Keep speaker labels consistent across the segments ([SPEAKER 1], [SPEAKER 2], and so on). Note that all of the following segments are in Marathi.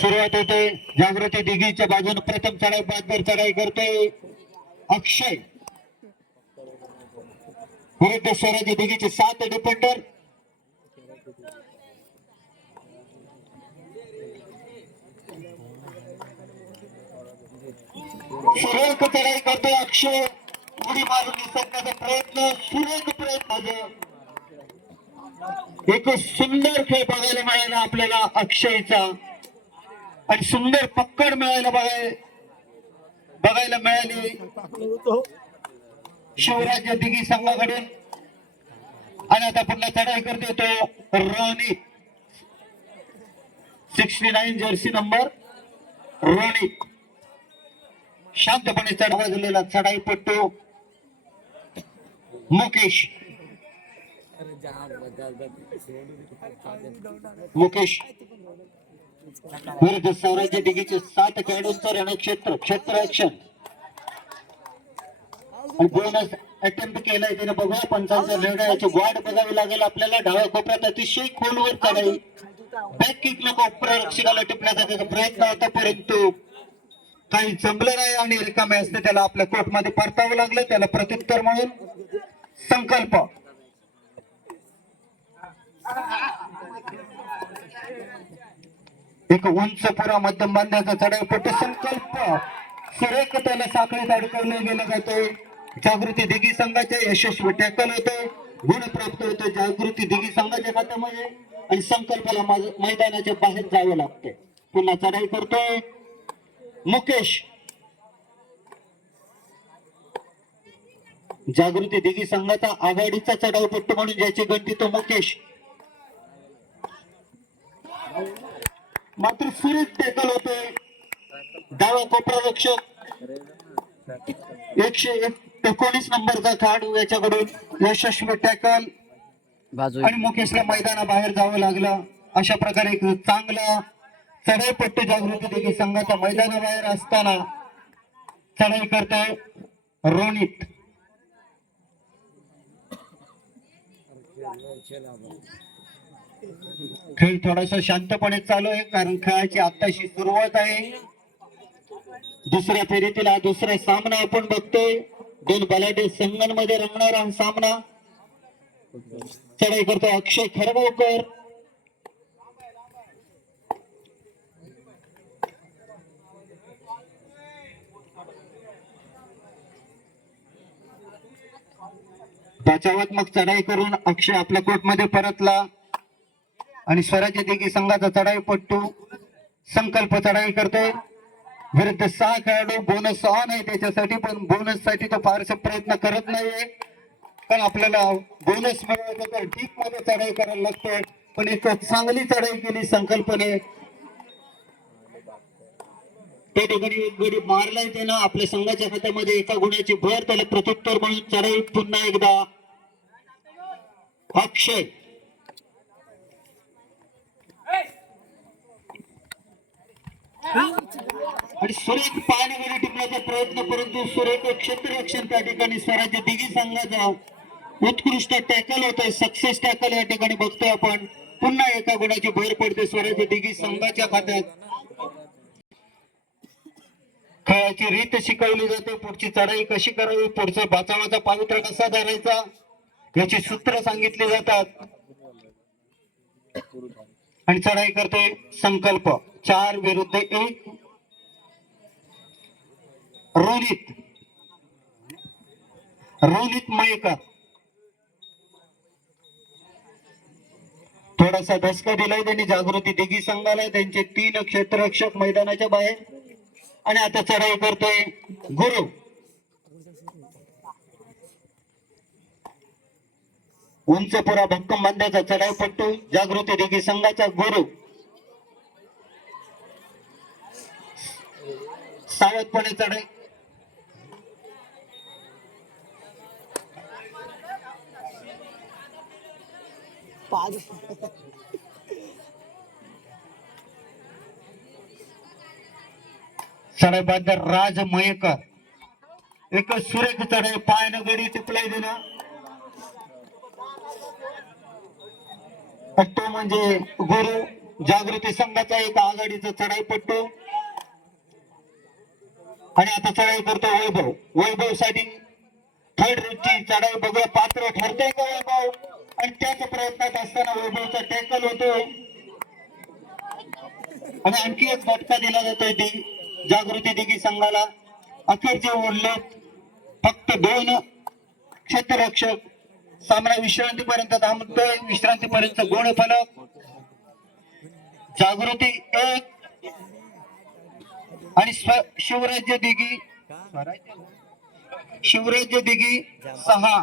[SPEAKER 1] सुरुवात होते. जागृती दिघीच्या बाजूने प्रथम चढाई बादबर चढाई करतोय. अक्षय. विरुद्ध स्वराज्य दिघीचे सात डिपेंडर सुरेख चढाई करतोय अक्षय. उडी मारून निसटण्याचा प्रयत्न सुरेख प्रयत्न एक सुंदर खेळ बघायला मिळाला आपल्याला अक्षयचा. आणि सुंदर पक्कड मिळायला बघाय बघायला मिळाली. शिवराज्य दिघी संघाकडून. आणि आता पुन्हा चढाई करतो तो Ronnie. Sixty nine jersey number Ronnie. शांतपणे चढवा झालेला चढाई पट्टू मुकेश. मुकेश. विरुद्ध स्वराज्य दिघीचे सात खेळाडूंचा रणक्षेत्र क्षेत्र ऍक्शन आणि बोनस अटेम्प्ट केलाय त्याने बघूया पंचांचा निर्णय याची वाट बघावी लागेल आपल्याला डाव्या कोपऱ्यात अतिशय खोलवर चढाई. बॅक किक नको रक्षकाला टिपण्याचा त्याचा प्रयत्न होता परंतु काही जमलं नाही आणि रिकामे असते त्याला आपल्या कोर्टमध्ये परतावं लागलं त्याला प्रत्युत्तर म्हणून संकल्प. एक उंच पुरा मध्यम बांध्याचा चढाईपट्टी संकल्प. सुरेख त्याला साखळीत अडकवले गेलं जातोय जागृती दिघी संघाचे यशस्वी टॅकल होते. गुण प्राप्त होते जागृती दिघी संघाच्या खात्यामध्ये. आणि संकल्पाला मैदानाच्या बाहेर जावे लागते. पुन्हा चढाई करतोय. मुकेश. जागृती दिघी संघाचा आघाडीचा चढावपट्टू म्हणून ज्याची गणती तो मुकेश. मात्र सुरेश टॅकल होते. डावा कोपरा रक्षक. एकशे एक एकोणीस नंबरचा खेळाडू याच्याकडून यशस्वी टॅकल
[SPEAKER 2] बाजू
[SPEAKER 1] आणि मुकेशला मैदानाबाहेर जावं लागलं. अशा प्रकारे एक चांगला चढाईपट्टू जागृती देखील संघाचा मैदानाबाहेर असताना चढाई करतोय रोनित. खेळ थोडासा शांतपणे चालू आहे कारण खेळाची आत्ताशी सुरुवात आहे. दुसऱ्या फेरीतील हा दुसरा सामना आपण बघतोय. दोन बलाढ्य संघांमध्ये रंगणारा हा सामना. चढाई करतो अक्षय खरगावकर बचावात्मक चढाई करून अक्षय आपल्या कोर्टमध्ये परतला. आणि स्वराज्य देखील संघाचा चढाईपट्टू संकल्प चढाई करतोय. विरुद्ध सहा खेळाडू बोनस ऑन आहे त्याच्यासाठी पण बोनससाठी तो फारसे प्रयत्न करत नाहीये. पण आपल्याला बोनस मिळवायचं तर डीपमध्ये चढाई करायला लागते पण एक चांगली चढाई केली संकल्पने. त्या ठिकाणी एक गडी मारलाय त्यानं आपल्या संघाच्या हातामध्ये एका गुणाची भर त्याला प्रत्युत्तर म्हणून चढाई पुन्हा एकदा. अक्षय. आणि सुरेख पायाने टिपण्याचा प्रयत्न परंतु सुरेख क्षेत्ररक्षण त्या ठिकाणी स्वराज्य दिघी संघाचा उत्कृष्ट टॅकल होतोय. सक्सेस टॅकल या ठिकाणी बघतोय आपण. पुन्हा एका गुणाची भर पडते स्वराज्य दिघी संघाच्या खात्यात. खेळाची रीत शिकवली जाते. पुढची चढाई कशी करावी? पुढचा बाचावाचा पावित्र कसा धरायचा? याची सूत्र सांगितली जातात. आणि चढाई करतोय संकल्प. चार विरुद्ध एक. रोहित. रोहित मयेकर. थोडासा धसका दिलाय त्यांनी जागृती दिघी संघाला त्यांचे तीन क्षेत्ररक्षक मैदानाच्या बाहेर. आणि आता चढाई करतोय गुरु. उंच पुरा भक्कम बांध्याचा चढाई पट्टू जागृती दिघी संघाचा गुरु. सावधपणे चढाई चढाई बांधर राज मयेकर. एक सुरेख चढाई पायानं गडी टिपलाय देणं तो म्हणजे गुरु जागृती संघाचा एक आघाडीचा चढाईपट्टू. आणि आता चढाई करतो वैभव. वैभवसाठी थर्ड रेटची चढाई बघूया. पात्र ठरते का वैभव? आणि त्याच प्रयत्नात असताना वैभवचा टॅकल होतोय आणि आणखी एक फटका दिला जातोय ती जागृती देखील संघाला. अखेरचे उरले फक्त दोन क्षेत्ररक्षक. सामना विश्रांतीपर्यंत थांबतोय. विश्रांतीपर्यंत गुण फलक. जागृती एक आणि शिवराज्य दिघी शिवराज्य दिघी सहा.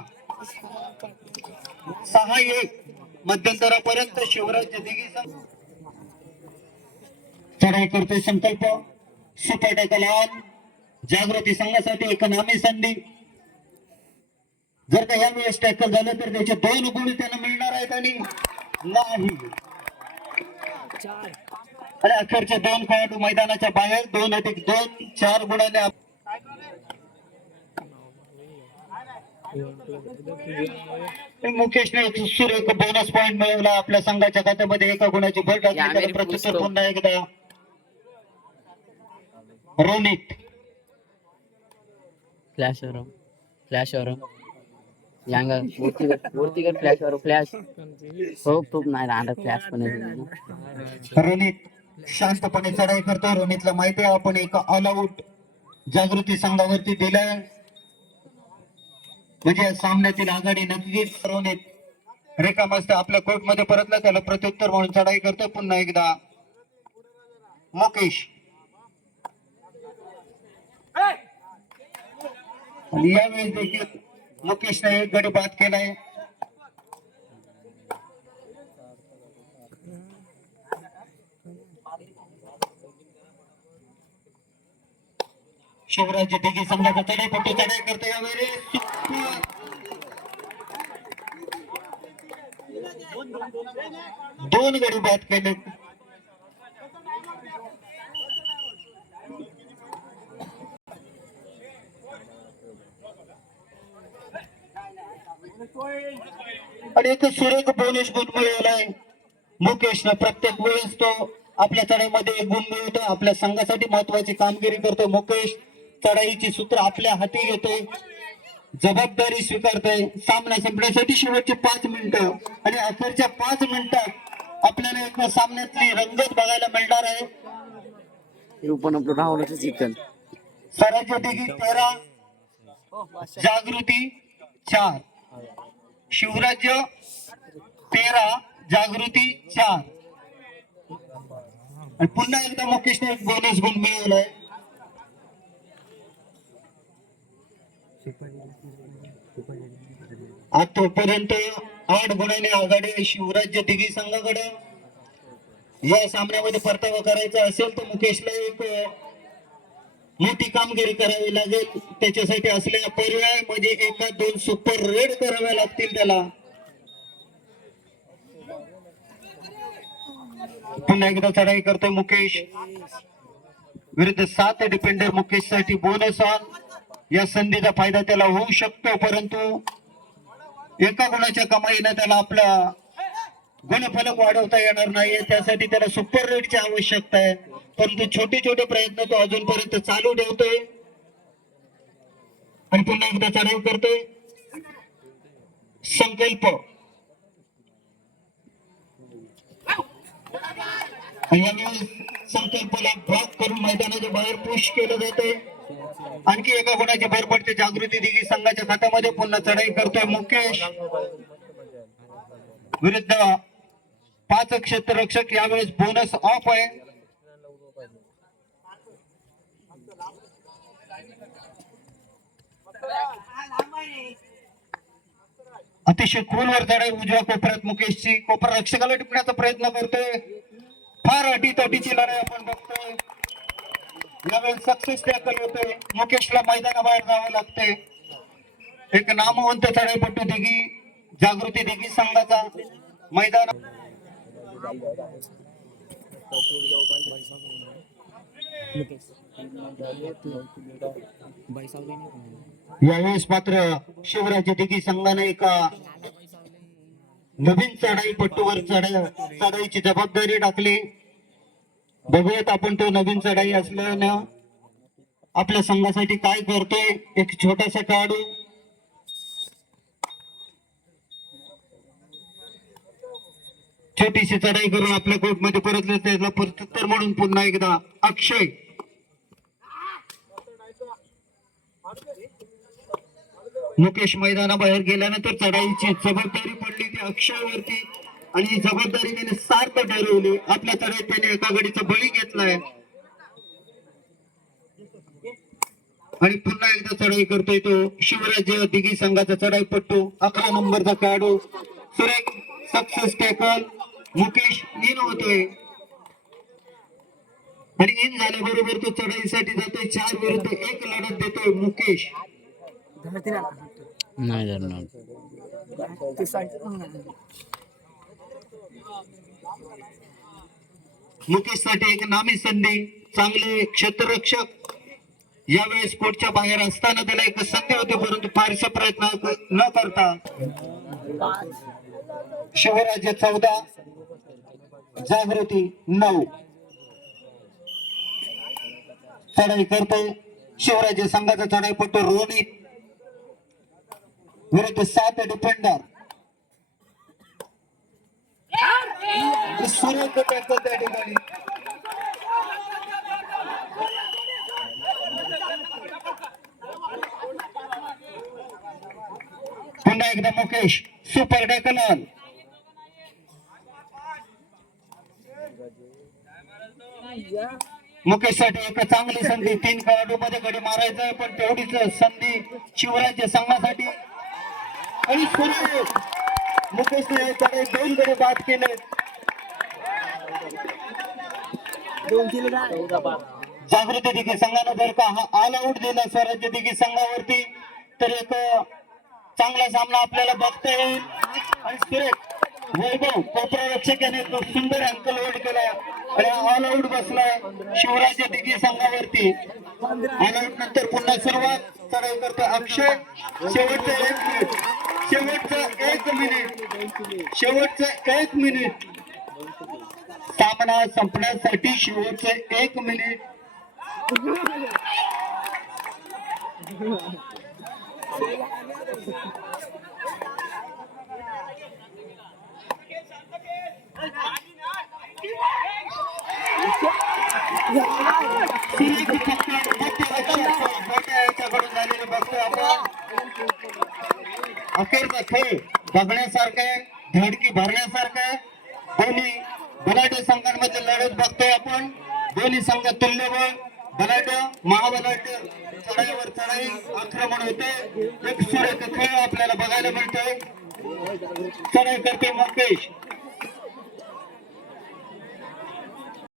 [SPEAKER 1] सहा एक मध्यंतरापर्यंत शिवराज्य दिघी चढाई करतोय संकल्प सुपर टॅकल ऑन जागृती संघासाठी एक नामी संधी. जर का या वेळेस टॅकल झालं तर त्याचे दोन गुण त्यांना मिळणार आहेत आणि नाही. आणि अखेरचे दोन खेळाडू मैदानाच्या बाहेर दोन अधिक दोन चार गुणाने मुकेशने एक बोनस पॉइंट मिळवला आपल्या संघाच्या खात्यामध्ये एका गुणाची भर टाकली प्रत्युत्तर. पुन्हा एकदा. रोनित.
[SPEAKER 2] फ्लॅश वरून. फ्लॅश वरून. यांग वरती वरती फ्लॅश वर फ्लॅश खूप खूप नाही राहणार फ्लॅश पण.
[SPEAKER 1] रोनित. शांतपणे चढाई करतो रोनितला माहिती आहे आपण एक ऑल आउट जागृती संघावरती दिलाय. म्हणजे सामन्यातील आघाडी नक्कीच रोनित रेखामस्त आपल्या कोर्टमध्ये परतला त्याला प्रत्युत्तर म्हणून चढाई करतो पुन्हा एकदा मुकेश. आणि यावेळेस देखील मुकेशने एक गडी बाद केलाय. शिवराज दिघी संघाचा चढाईपट्टू चढाई करतो यावेळेस दोन गडी बाद केले. आणि एक सुरेख बोनस गुण मिळवलाय मुकेशनं प्रत्येक वेळेस तो आपल्या चढाईमध्ये एक गुण मिळवतो आपल्या संघासाठी महत्वाची कामगिरी करतो मुकेश. चढाईची सूत्र आपल्या हाती घेतोय जबाबदारी स्वीकारतोय सामना संपण्यासाठी शेवटचे पाच मिनिटं आणि अखेरच्या पाच मिनिटात आपल्याला एका सामन्यातली रंगत बघायला मिळणार आहे.
[SPEAKER 2] पण आपलं
[SPEAKER 1] तेरा जागृती चार शिवराज्य तेरा जागृती चार. पुन्हा एकदा मुकेशने एक बोनस गुण मिळवलाय. आतापर्यंत आठ गुणाने आघाडी शिवराज्य दिघी संघाकडे. या सामन्यामध्ये परतावा करायचा असेल तर मुकेशला एक मोठी कामगिरी करावी लागेल. त्याच्यासाठी असलेला पर्याय म्हणजे एका दोन सुपर रेड कराव्या लागतील त्याला. पुन्हा एकदा चढाई करतोय मुकेश. विरुद्ध सात डिपेंडर मुकेशसाठी बोनस ऑन या संधीचा फायदा त्याला होऊ शकतो परंतु एका गुणाच्या कमाईनं त्याला आपला गुणफलक वाढवता येणार नाहीये. त्यासाठी त्याला सुपर रेटची आवश्यकता आहे. परंतु छोटे छोटे प्रयत्न तो अजूनपर्यंत चालू ठेवतोय. आणि पुन्हा एकदा चढाव करतोय. संकल्प. संकल्पाला भाग करून मैदानाच्या बाहेर पुश केलं जातंय. आणखी एका गुणाची भर पडते जागृती दिघी संघाच्या खात्यामध्ये. पुन्हा चढाई करतोय मुकेश. विरुद्ध पाच क्षेत्ररक्षक यावेळेस बोनस ऑफ आहे. अतिशय खोलवर चढाई उजव्या कोपऱ्यात मुकेशची. कोपरा रक्षकाला टिपण्याचा प्रयत्न करतोय. फार अटीतटीची लढाई आपण बघतोय. यावेळेस सक्सेस टॅकल होतोय. मुकेशला मैदानाबाहेर जावं लागते एक नामवंत चढाईपट्टू दिघी जागृती दिघी संघाचा मैदान यावेळेस मात्र शिवराज्य दिघी संघाने एका नवीन चढाई पट्टूवर चढाईची जबाबदारी टाकली. बघूयात आपण तो नवीन चढाई असल्यानं आपल्या संघासाठी काय करतोय एक छोटासा खेळाडू छोटीशी चढाई करून आपल्या कोर्टमध्ये परतले त्याला प्रत्युत्तर म्हणून पुन्हा एकदा अक्षय. मुकेश मैदानाबाहेर गेल्यानंतर चढाईची जबाबदारी पडली ती अक्षयवरती. आणि जबाबदारी त्याने सार्थ ठरवली आपल्या चढाईत त्याने एका गडीचा बळी घेतलाय. आणि पुन्हा एकदा चढाई करतोय तो. शिवराज्य दिघी संघाचा चढाई पट्टू अकरा नंबरचा खेळाडू. सुरेख सक्सेस टॅकल मुकेश इन होतोय. आणि इन झाल्याबरोबर तो चढाईसाठी जातोय. चार विरुद्ध एक लढत देतोय मुकेश.
[SPEAKER 2] नाही. धरणार
[SPEAKER 1] मुकेश एक नामी संधी चांगले क्षेत्ररक्षक. यावेळेस कोर्टच्या बाहेर असताना त्याला एक संधी होती परंतु फारसा प्रयत्न न करता शिवराज्य चौदा जागृती नऊ. चढाई करतो. शिवराज्य संघाचा चढाईपट्टू रोनित. विरुद्ध सात डिफेंडर सुरेख टॅकल त्या ठिकाणी पुन्हा एकदा मुकेश सुपर डेकनॉन मुकेशसाठी एक चांगली संधी तीन खेळाडू मध्ये गडी मारायचं पण तेवढीच संधी शिवराज्य संघासाठी. आणि मुकेशने दोन गडी बाद केले. जागृती दिघी संघानं जर का हा ऑल आउट दिला स्वराज्य दिघी संघावरती तर एक चांगला सामना आपल्याला बघता येईल. आणि सुरेख वैभव कोपरा याने तो सुंदर अंकल होल्ड केला आणि ऑल आउट बसला शिवराज्य दिघी संघावरती. ऑल आउट नंतर पुन्हा सुरुवात. चढाई करतो अक्षय. शेवटचा एक मिनिट शेवटचा एक मिनिट शेवटचा एक मिनिट सामना संपण्यासाठी शेवटचे एक मिनिट. सुरेख पकड, मोठ्या रक्षक, मोठ्या याच्याकडून झालेलं बघतोय आपण अखेरचा खेळ बघण्यासारखा आहे धडकी भरण्यासारखा आहे. दोन्ही बलाढ्य संघांमध्ये लढत बघतोय आपण. दोन्ही संघ तुल्यबळ बलाढ्य महाबलाढ्य चढाईवर चढाई आक्रमण होते एक सुरेख खेळ आपल्याला बघायला मिळतोय. चढाई करते मुकेश